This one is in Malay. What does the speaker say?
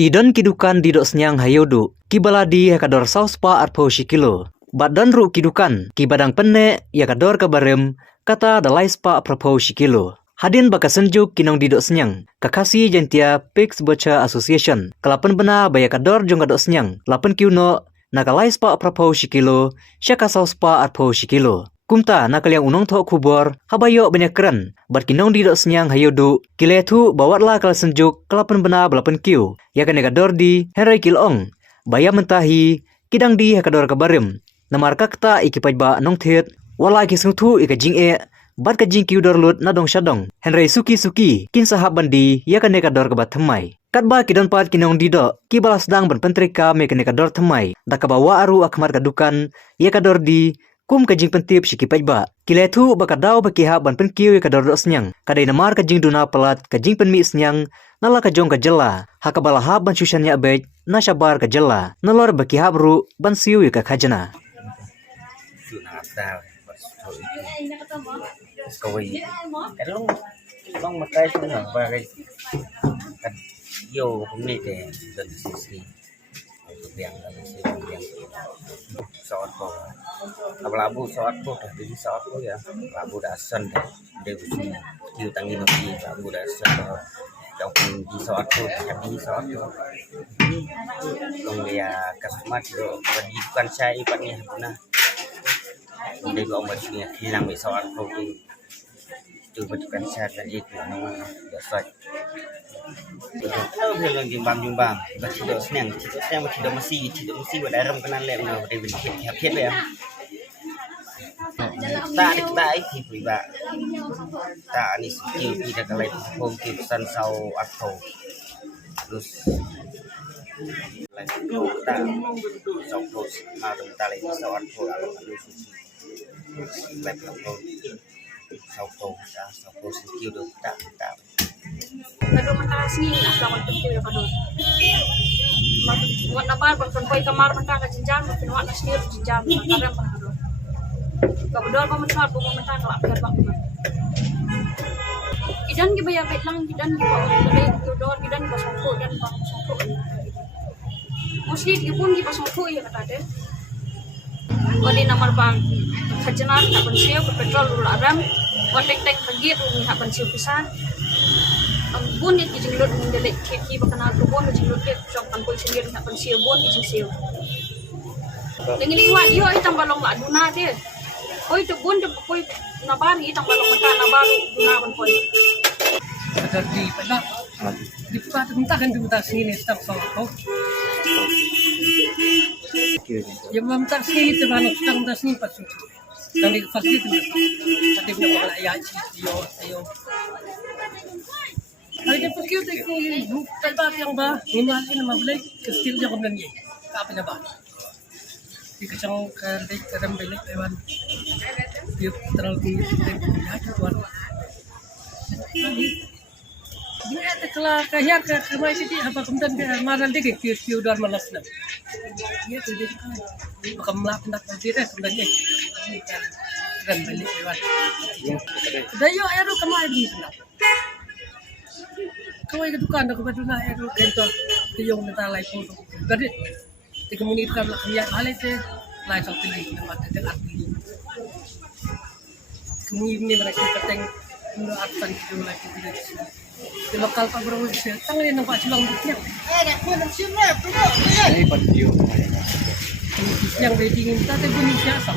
Kidon kidukan didok senyang hayodu, kibaladi hakador sauspa arpo shikilo. Badan ru kidukan, kibadang penne yakador kabarem, kata dalai spa arpo shikilo. Hadin baka senjuk kinong didok senyang, kakasi jentia Pix Bocha Association, kelapan bena bayakador jong kadok senyang, lapan kiuno, nakalai spa arpo shikilo, syaka sauspa arpo shikilo. Kumta nakal yang unong tok kubor, habayo banyak keren, bat kinong didok senyang hayodu, kiletu bawatlah kala senjuk, kelapan bena belapan kiu, yakan yakador di Henry Kilong, bayam mentahi, kidang di hakador kabarem, namar kakta ikipaj ba nong thet, wala kisungtu ikajing bat kajing kiu dorlut nadong syadong, Henry suki, kin sahab bandi, yakan yakador kabat temai. Katba kidon pat kinong didok, kibalas dang berpentrika mekan yakador temai, dakabawa aru akmar kadukan, yakador di, kum kajing pentip sikipaj ba. Kiletu bakadaw bakiha ban penkiu yakador dok senyang, kadai namar kajing duna pelat kajing penmi senyang, nala kajong kajela, hakabalahab ban syusannya abej, nasyabar kajela, nalor bakiha bru ban siu yakakajana. Kawai long makai sana bagai kan yo pemni ke dan sisi yang sawat ko labu sawat ko jadi sawat ko ya labu dasan de kiu tangi no ki labu dasan yang di sawat ko di sawat ko long ya kasmat do bukan saya ipatnya pernah de ko masih hilang di sawat ko itu bukan saya dan itu namanya dasar kalau bilang jumbang baca doa senang baca doa masih buat dalam kenal lem no dari bentuk hapit ya tak ada kita itu priba tak ni skill kita kalau itu mungkin pesan sau atau terus lain tak sau terus mau tali sau atau kalau lain atau sau terus skill tu tak Kado matasi asal wan pentil kado. Wan nabar berkonvoy kamar mentah ke jenjang, wan nasir jenjang, karena apa kado. Kabudol pementar pementar kelak biar bang. Kidan kibaya betlang kidan kibawa lebih kudor kidan kibawa songko dan bang songko. Mesti kipun kibawa songko ya kata deh. Wali nomor bang kajenar tak bensiu ke petrol lulu aram, wan tek pergi tu tak bensiu pisan. Ang bun ni kijing lot ng dalek kiki bakana ko bun kijing lot ke jong kan koy sendiri nak pensil bun kijing siu. Dengan liwat yo itang balong la duna de. Koy to bun de koy nabari itang balong mata nabaru duna ban koy. Agar di pala di patentakan di mutas sini stang so ko. Yang mamtak sini te manok stang das ni pasu. Dan di fasiliti pati mo wala ya yo. Ay dapat kyo tay ko yung talbat yang ba himali na mablay kastil niya kung nangyay kapi na ba di ka siyang kadang balik ewan yung terlalu tinggi ya keluar di ada kala kahiyar ka kamay siti apa kemudian ka maral di kyo dan malas na iya tuh dia baka melakukan diri kemudian kan balik ewan dayo aero kamay di sana kawai kedukan aku baduna eru kento tiyong natalay po gadi di komunitas la kanya alay te lai sa pili na matete atli kumi ni mereka peteng no atan itu lagi tidak di lokal pak bro sih tangan yang pak silang buknya yang beijing tadi bunyi jasa